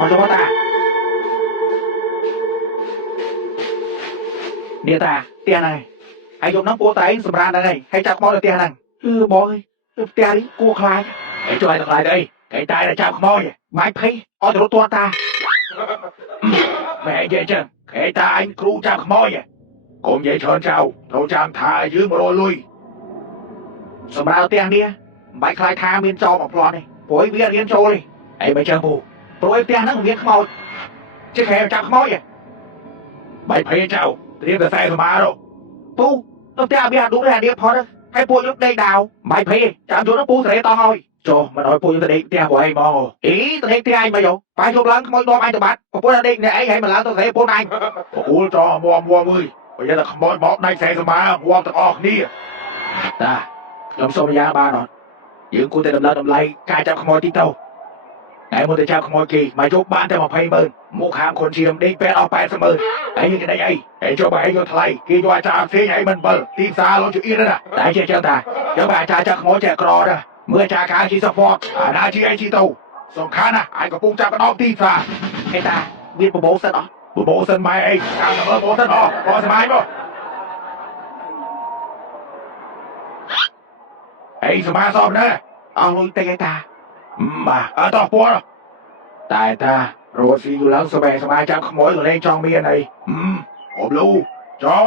មកចូលតានេះតាផ្ទះហ្នឹងហើយយប់ហ្នឹងពូតែឯងសម្រាប់ហ្នឹងហើយចាប់ខ្មោចនៅផ្ទះហ្នឹងបងអើយផ្ទះនេះគួរខ្លាចឯងជួយឲ្យខ្លាចទៅអីគេតែចាប់ខ្មោចម៉ាយភ័យអត់ទៅរត់ទាន់តាម៉ែនិយាយចឹងគេតាអញគ្រូចាប់ខ្មោចកុំនិយាយច្រើនចៅត្រូវចាំថាយើងមករលុយសម្រាប់ផ្ទះនេះមិនបាច់ខ្លាចថាមានចោលមកផ្លន់ទេព្រោះវារៀនចូលទេអីមិនចឹងពូព្រោះផ្ទះហ្នឹងមានខ្មោចជាខែចាប់ខ្មោចបាយភ័យចៅត្រៀមតែខ្សែសមារពូទៅផ្ទះវាអត់ឌូទេអានេះផតហើយពួកខ្ញុំដេកដាវបាយភ័យចាំយល់ពូសេរីតង់ឲ្យចុះមិនឲ្យពួកខ្ញុំទៅដេកផ្ទះពួកឯងហ្មងអីទៅដេកផ្ទះឯងមកយោបាយជប់ឡើងខ្មោចនាំអញទៅបាត់ប្រពន្ធដេកអ្នកឯងហើយមកឡើងទៅសេរីពូនអញអូលចោមួមអើយបើយកតែខ្មោចមកដាច់ខ្សែសមាមួមទាំងអស់គ្នាតាខ្ញុំសុំយ៉ាងបានអត់យើងគួរតែតម្លៃការចាប់ខ្មោចទីទៅតែមកទៅចាប់ខ្មោចគេមកយកបានតែ200000មកខាងคนឈាមដេកពេទ្យអស់80000អីគេដេកអីចុះបើឯងយកថ្លៃគេយកអាចារ្យផ្សេងឯងមិន7ទីផ្សារលោកជួយអៀនណាតែជាចឹងតាយកបើអាចារ្យចាប់ខ្មោចចេះក្រណាមើលអាចារ្យខាងជីសពតអាណាជីអីជីទៅសំខាន់ណាឯងកំពុងចាប់បដោតទីផ្សារឯតាមានបបោសិនអស់បបោសិនម៉ែអីតាមមើលបបោសិនអស់បោស្មាយមកអីសមាសបណាអស់លុយតិចឯតាបាទអត់តោះពួនតែតារត់ស៊ីយូរឡើងសបែសមាចាប់ខ្មោចក៏លែងចង់មានអីកុំលូចោ